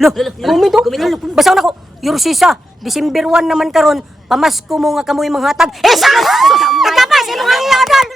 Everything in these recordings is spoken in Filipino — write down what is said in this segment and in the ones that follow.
Loh, kumito. Basaw na ko. Yursisa, December 1 naman karon, pamasko mo nga kamoy manghatag. Sus! Tagapas imong hangyo don.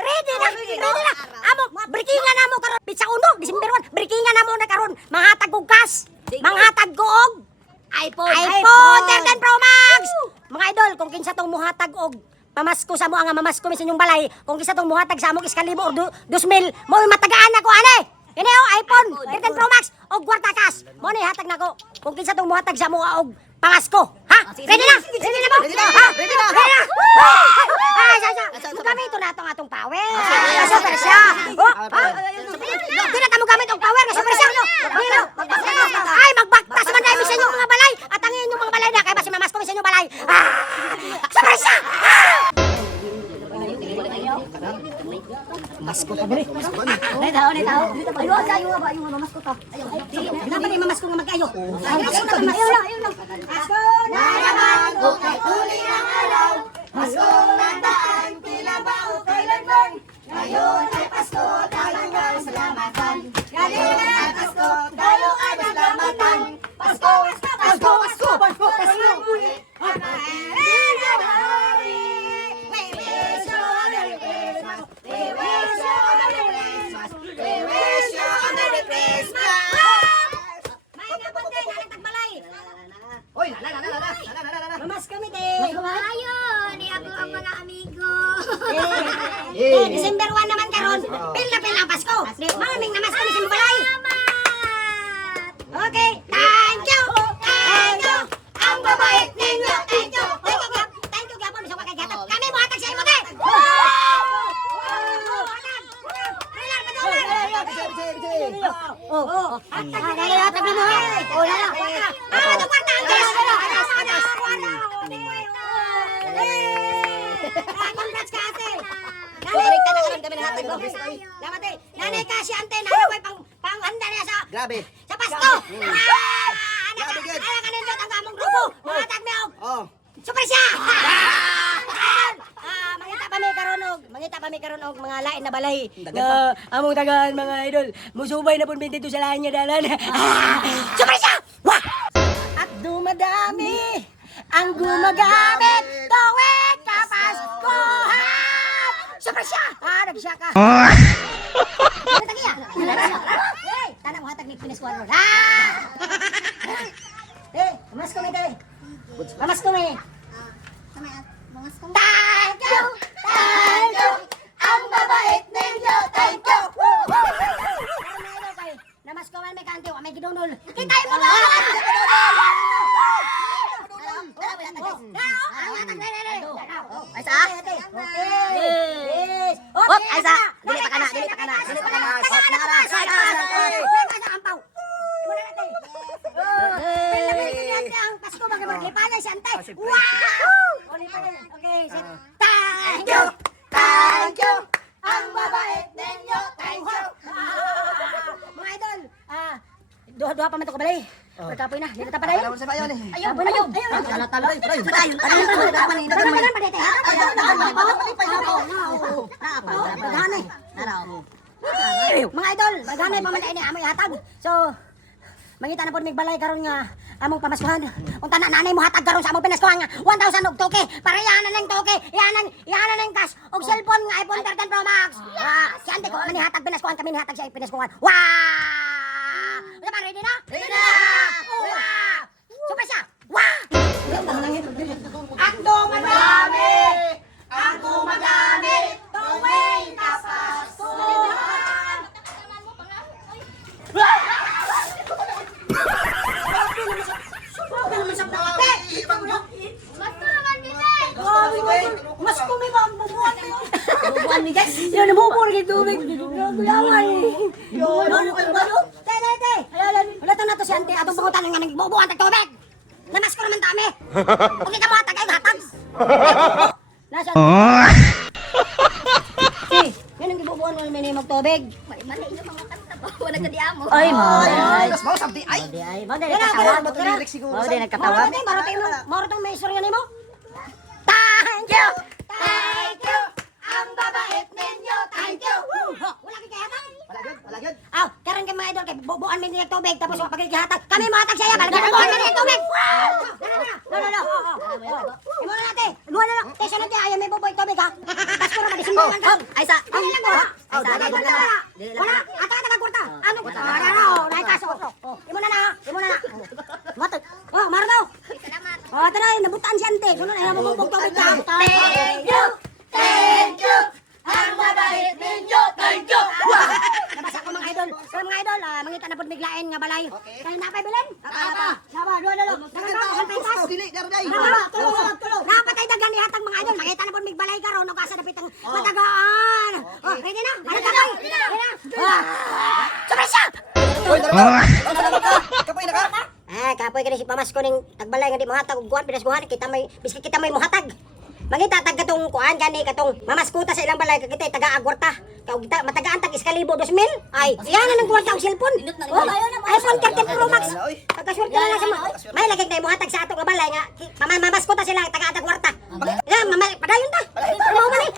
Ready na. Amo, breakingan namo karon. Pizza uno, December 1, breakingan namo na karon. Manghatag og cash. Manghatag ko og iPhone 13 Pro Max. Mga idol, kung kinsa tong muhatag og pamasko sa mo nga mamasko mi sa inyong balay, kung kinsa tong muhatag sa among 1,000 or 2,000, mo matagaan ako ani. Ini iPhone 13 Pro Max og kwarta cash. Mo ni hatag nako. Kung kinsa tong muhatag sa mo og pamasko, ha? Ready na? Ready na mo? Ready na. Ay, gamito na atong power. Super siya. Dili ta mo gamit og power nga super siya. Ay, magbaktas man dai mi sa inyong mga balay at ang inyong mga balay na kay basi mamasko mi sa inyong balay. Super siya. Masko ta diri. Ay tao. Ayo mamasko ta. Dapat ni mamasko nga mag-ayo. Ayun lang. Masko na naman ko kay uli ang araw. Masko na daan tila ba o kailanman. Ngayon ay Pasko, tayo ang salamatan. Ngayon ay Pasko, tayo ang salamatan. Pasko. Mamas kami din. Ayun, ako ang mga amigo. December 1 naman karon. Pil ang Pasko. Maraming namas kami sa balay. Salamat! Okay, thank you. Ang babait ninyo. Thank you. Thank you gyapon sa wakay gatap. Kami mohatag sa imo te. Congrats ka ate. Baliktad na karon kami na hatag. Salamat eh. Nanay kasi ante na koy panghanda niya sa Grabe. sa Pasko. Anak kanin ang among grupo. Hatag mi og. Oh. Super siya. Mangita pa mi karon og mga lain na balay. Nga among tagaan mga idol. Musubay na pud dito sa lain niya dalan. Super siya. Wah! At dumadami ang gumagamit tuwing Kapaskuhan! Super siya! Nagsiya ka! Nagtagiya! Hey! Tanang hatag ni Pinesquadron! Hey! Mamas kami, te! Mamas kami! Thank you! Ang babait ninyo! Thank you! Namas ko man may kanto, may gidunol. Kitay mo na! Ay sa? Hop, ay sa. Dili pa kana. Ampaw. Ang Pasko maglipaya si ante. Wow! Okay, set. Thank you. Ang babait ninyo. Thank you. Mga idol, duha pa man to kabalay. Pagkapoy na, dito ta pa dayon. Ayun. Tala-tala. Mga idol, maghanay pa man ini amoy hatag. So, mangita na pod mig balay karon nga among pamaskuhan. Unta na nanay mo hatag karon sa among pinaskuhan nga 1,000 og toke. Para yanan ng toke, yanan ng cash og cellphone nga iPhone 13 Pro Max. Si ante ko man hatag pinaskuhan kami ni hatag sa pinaskuhan. Wow! Usa pa ready na? Ready na! Wow! Super siya! Wow! Ang dumadami! Ang dumadami! Tuwing Kapaskuhan! Mas kumi ba ang bubuan mo? Bubuan ni guys? Yan, nabubuan ng tubig. Gulawan eh. Wala ito na to si ante. Atong pangutan nga ng bubuan ng tubig. Namas ko naman dami. Huwag ka mo hatag kayo hatag. Nasa? Si, yan ang gibubuan mo naman yung tubig. Mali yung mga kanta ba? Wala ka di amo. Ay, mga. Mas mau sabdi ay. Mga nagkatawa. Mga nagkatawa. Marutong may istorya ni mo. Thank you! Ang babait ninyo! Thank you! Wala kang kaya yun. Karon kay mga idol kay bubuan mi niya tubig tapos wa pagigihatag. Kami mahatag sa iya balik bubuan mi niya tubig. No. Imo na natin. Duha na lang. Kaysa na ayo may buboy tubig ha. Pasko na Disimber man ka. Ay, sa... Ay lang ko. Ay, sa... Wala. Ata ka kwarta. Ano kwarta? Nay kaso. Imo na na. Matag. Margaw. Salamat. Tanay nabutan si ante. Sunod ay mo bubog tubig ka. Thank you! Ang mabait ninyo! Thank you! Nabasa ko mga idol. So mga idol, mangita na pud biglain nga balay. Kaya napay bilen? Napa, duha na lang. Dili, daray. Napatay dagan ihatag mga idol. Makita na pud mig balay karon ug asa dapit ang matagaan. Ready na? Ready na. Supresya! Kapoy na ka? Kapoy kani si pamasko ning tagbalay nga di mohatag og kuan pinaskuhan kita may biskit kita may mohatag. Mangita tag katong kuan gani katong mamaskuta sa ilang balay kag kita taga-agwarta. Kag kita matagaan tag iskalibo 2,000. Ay, iyan na nang kwarta og cellphone. iPhone 13 Pro Max. Pagkaswerte na lang sa may lagi kay mohatag sa ato nga balay nga mamaskuta sila taga-agwarta. Ya, padayon ta. Mo man ni.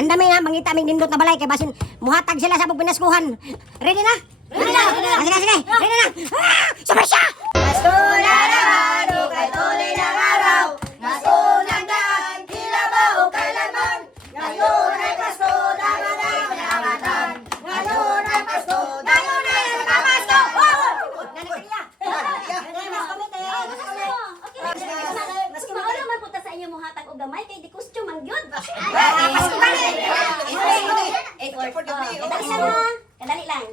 Ang dami na mangita mig nindot na balay kay basin muhatag sila sa pinaskuhan. Ready na? Ready na. Sige. Ready na. Supresya! Pasko na naman, kay tuloy ng araw. Nasunang daan, kilabaw kailanman. Ngayon ay Pasko, dagat-dagatan. Ngayon ay Pasko, ngayon ay nagpapasko. Maula man punta sa inyo mo hatag og gamay kay di costume ang gyud. Kadali lang.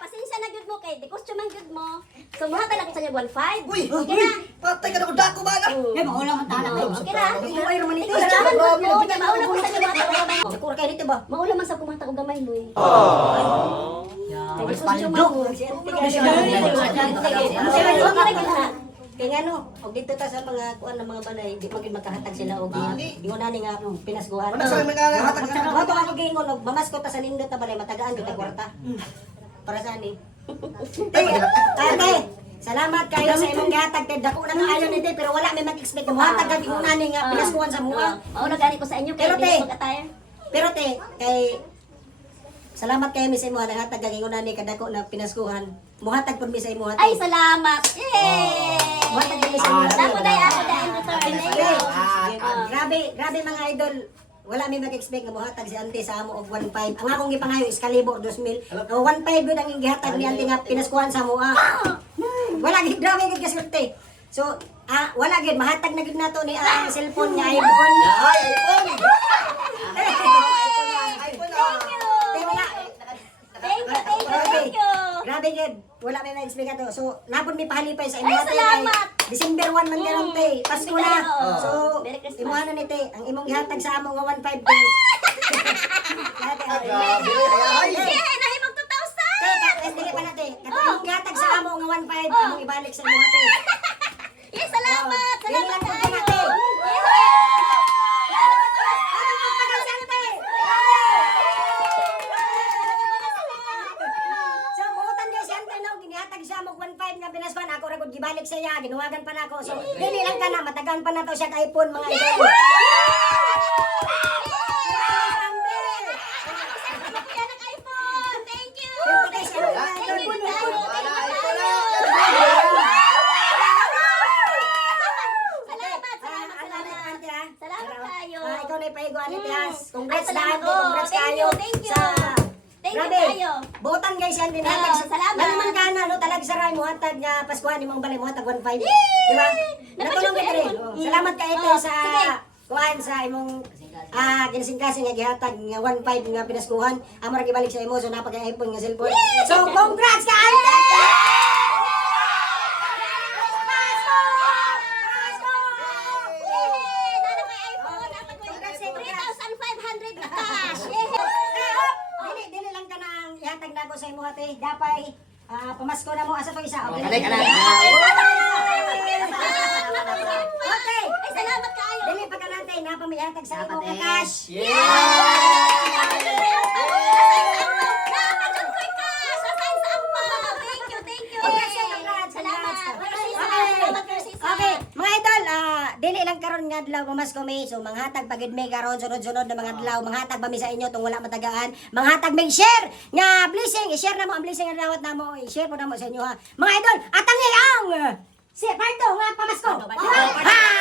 Pasensya na gyud mo kay di costume ang gyud mo. So muhatag lang ko sa inyo 1.5. Uy, Okay na. patay ka na ko dako ba na? Maula man tala. Okay na. Ay, romanito. Salamat mo. Kaya maula ko sa inyo matag og gamay. Sakura kayo dito ba? Maula man sa kumata og gamay Luy. Kaya nga no, og dito ta sa mga kuan ng mga balay, di magid makahatag sila og ingon nga pinasguhan. Ano sa mga hatag ka? Mo to ako gingon og mamasko ta sa nindot na balay matagaan kita kwarta. Para sa ani. Ate, salamat kayo sa imong gihatag kay dako na nga ayon ni pero wala may mag-expect mo hatag kag ingon nga pinasguhan sa mga. Mao na gani ko sa inyo kay Pero, di te, mag-attire. Pero te, kay salamat kayo mi sa imo hatag kag ingon ni kadako na pinaskuhan. Muhatag pud mi sa imo Ay, hatag. salamat. Yay! Muhatag mi sa imo hatag. Ako day in return. Grabe mga idol. Wala may mag-expect nga muhatag si Ante sa amo og 1.5. Ang akong gipangayo is kalibo 2,000. 1.5 yun ang gihatag ni Ante nga pinaskuhan sa amo. Wala gid grabe gid kaswerte. So, wala gid mahatag na gid nato ni ang cellphone nga iPhone. Thank you. Grabe gid. Wala may ma-expect ato. So, napon mi pahalipay sa imo Ay, ate. salamat. December 1 man karon te. Pasko na. Oo. So, Merry Christmas. imuha na ni te. Ang imong gihatag sa amo nga 1.5 te. Yeah, nahimog 2,000. Dili pa na te. Kato imong gihatag sa amo nga 1.5 among ibalik sa imo ate. Yes, salamat. Dili Salamat lang po kayo. na te. So, buutan guys, yan tayo no, ginihatag siya mo 1.5 nga pinaskuhan. Ako rin gibalik sa iya, ginuwagan pa na ako. So, dili lang ka na, matagan pa na to siya kay iPhone mga idol. Yan ang iPhone. Thank you. Siyempre guys, ano mga Thank idol? you tayo. Thank you tayo. Salamat kayo. Ikaw na ipahiguan ni Tias. Congrats Ay, na salamat ate, po. congrats Thank kayo. you, thank you. Thank you Grabe, kayo. buutan guys yan din. Oo, salamat. Naman ka na, no, talaga sa ray mo hatag nga Paskuhan ni mong balay mo hatag 1.5. Di ba? Natulong kita rin. Salamat kayo ito sa kuhan sa imong kinasingkasing nga gihatag nga 1.5 nga pinaskuhan. Amo ra gibalik sa imo so napaka-iPhone nga cellphone. So congrats ka ate! Yay! Nana ko iPhone. Dapat ko 3,500 na cash. Dili lang ka nang ihatag na ako sa imo ate. Dapay pamasko na mo asa to isa. Okay. Kalay ka na. Okay. Ay, salamat kayo. Dili pa ka natin na pamihatag sa imo nga cash. Thank you. Congrats, congrats. Salamat. Okay. ilang karon nga adlaw pamasko mi. So manghatag pagid mi karon sunod-sunod na mga adlaw, manghatag ba mi sa inyo tong wala matagaan. Manghatag mig share nga blessing, i-share na mo ang blessing nga dawat namo, i-share po namo sa inyo ha. Mga idol, atangi ang si Parto nga pamasko. Ha!